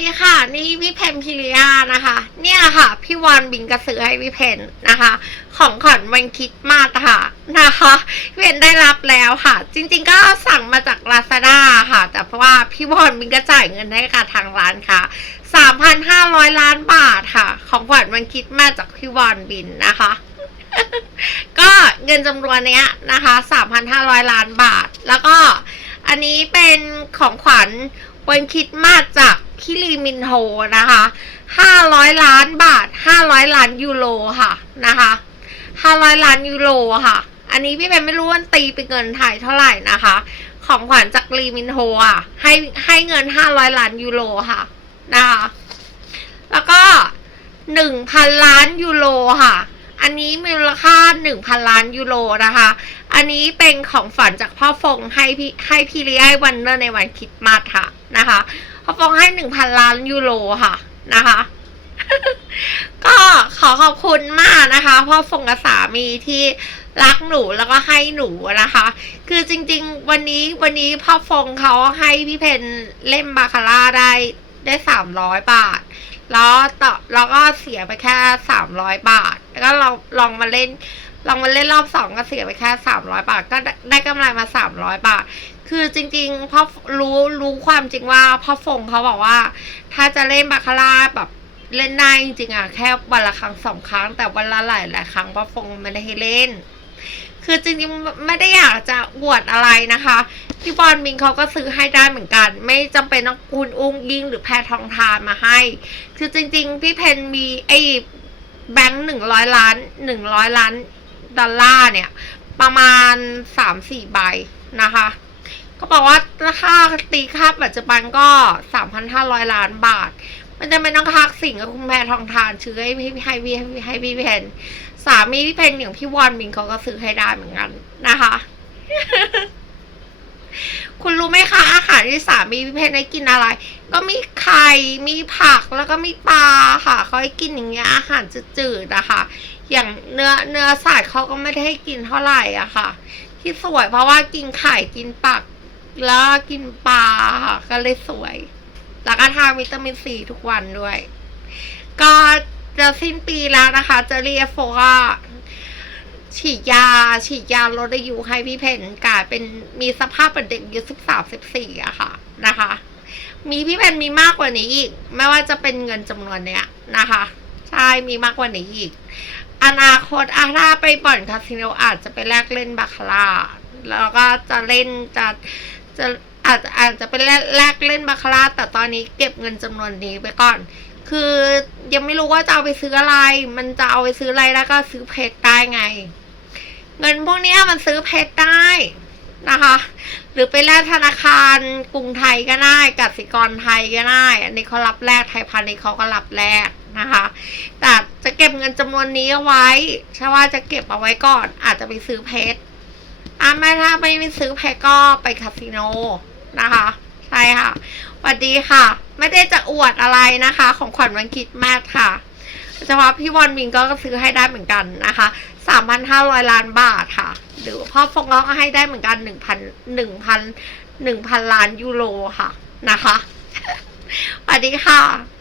ดีค่ะ นี่พี่เพนพิริยานะคะ เนี่ยค่ะ พี่วอนบินกระสือให้พี่เพนนะคะ ของขวัญวันคริดมาสค่ะนะคะพี่เพนได้รับแล้วค่ะ จริง ๆ ก็สั่งมาจากลาซาด้าค่ะ แต่เพราะว่าพี่วอนบินก็จ่ายเงินให้กับทางร้านค่ะ3,500ล้านบาทค่ะ ของขวัญวันคริดมาสจากพี่วอนบินนะคะก็เงินจำนวนเนี้ยนะคะ 3,500 ล้านบาท แล้วก็อันนี้เป็นของขวัญวันคริดมาสจาก คิริมินโฮนะคะ500ล้านบาท500ล้านยูโรค่ะนะคะ500ล้านยูโรค่ะ อันนี้พี่เป็นไม่รู้ว่าตีเป็นเงินไทยเท่าไหร่นะคะ ของขวัญจากลีมินโฮอะให้ให้เงิน500ล้านยูโรค่ะนะคะแล้วก็1,000ล้านยูโรค่ะ อันนี้มูลค่า1,000ล้านยูโรนะคะ อันนี้เป็นของฝันจากพ่อฟงให้พี่ให้พี่เลี้ยวันเนอร์ในวันคริดมาสค่ะนะคะ พ่อฟงให้1,000ล้านยูโรค่ะนะคะ ก็ขอขอบคุณมากนะคะพ่อฟงกับสามีที่รักหนูแล้วก็ให้หนูนะคะ คือจริง ๆ วันนี้วันนี้พ่อฟงเขาให้พี่เพนเล่นบาคาร่าได้ได้สามร้อยบาท แล้วต่อแล้วก็เสียไปแค่สามร้อยบาท แล้วก็ลองลองมาเล่น ลองมาเล่นรอบสองก็เสียไปแค่สามร้อยบาท ก็ได้กำไรมาสามร้อยบาท คือจริงๆพ่อรู้รู้ความจริงว่าพ่อฟงเขาบอกว่า ถ้าจะเล่นบาคาร่าแบบเล่นได้จริงๆอะแค่วันละครั้งสองครั้ง แต่วันละหลายหลายครั้งพ่อฟงไม่ได้ให้เล่น คือจริงๆไม่ได้อยากจะอวดอะไรนะคะพี่บอลมิงเขาก็ซื้อให้ได้เหมือนกัน ไม่จำเป็นต้องคุณอุ้งยิงหรือแพทองทานมาให้ คือจริงๆ พี่เพนมีไอ้แบงค์หนึ่งร้อยล้านหนึ่งร้อยล้าน ดอลลาร์เนี่ย ประมาณสามสี่ใบนะคะ ก็บอกว่าค่าตีค่าปัจจุบันก็สามพันห้าร้อยล้านบาท มันจะเป็นต้องคักสิ่งกับคุณแพทองทานชื้อให้พี่ให้พี่ให้พี่ให้พี่เพนสามีพี่เพนอย่างพี่วอนบิงเขาก็ซื้อให้ได้เหมือนกันนะคะ คุณรู้ไหมคะอาหารที่สามีพี่เพนได้กินอะไร ก็มีไข่มีผักแล้วก็มีปลาค่ะเขาให้กินอย่างเงี้ยอาหารจืดๆนะคะอย่างเนื้อเนื้อสัตว์เขาก็ไม่ได้ให้กินเท่าไหร่อะค่ะ ที่สวยเพราะว่ากินไข่กินปัก แล้วก็กินปลาค่ะก็เลยสวย แล้วก็ทานวิตามินซีทุกวันด้วย ก็จะสิ้นปีแล้วนะคะ จะเรียกโฟก็ ฉีดยา ฉีดยาลดอายุให้พี่เพนกลายเป็นมีสภาพเป็นเด็กอายุสิบสามสิบสี่อะค่ะนะคะ มีพี่เพนมีมากกว่านี้อีก ไม่ว่าจะเป็นเงินจำนวนเนี้ยนะคะ ใช่มีมากกว่านี้อีก อนาคตอาถ้าไปบ่อนคาสิโนอาจจะไปแลกเล่นบาคาร่าแล้วก็จะเล่นจะจะอาจจะอาจจะไปแลกแลกเล่นบาคาร่าแต่ตอนนี้เก็บเงินจำนวนนี้ไปก่อน คือยังไม่รู้ว่าจะเอาไปซื้ออะไร มันจะเอาไปซื้ออะไรแล้วก็ซื้อเพชรได้ไง เงินพวกนี้มันซื้อเพชรได้นะคะ หรือไปแลกธนาคารกรุงไทยก็ได้กสิกรไทยก็ได้ อันนี้เขารับแลกไทยพาณิชย์เขาก็รับแลกนะคะ แต่จะเก็บเงินจำนวนนี้เอาไว้ใช่ว่าจะเก็บเอาไว้ก่อน อาจจะไปซื้อเพชรอะแม่ถ้าไม่ไปซื้อเพชรก็ไปคาสิโนนะคะ ใช่ค่ะสวัสดีค่ะ ไม่ได้จะอวดอะไรนะคะ ของขวัญวันคริดมากค่ะ เฉพาะพี่วอนมิงก็ซื้อให้ได้เหมือนกันนะคะสามพันห้าร้อยล้านบาทค่ะ หรือพ่อฟงก็ให้ได้เหมือนกันหนึ่งพันหนึ่งพันหนึ่งพันล้านยูโรค่ะนะคะสวัสดีค่ะ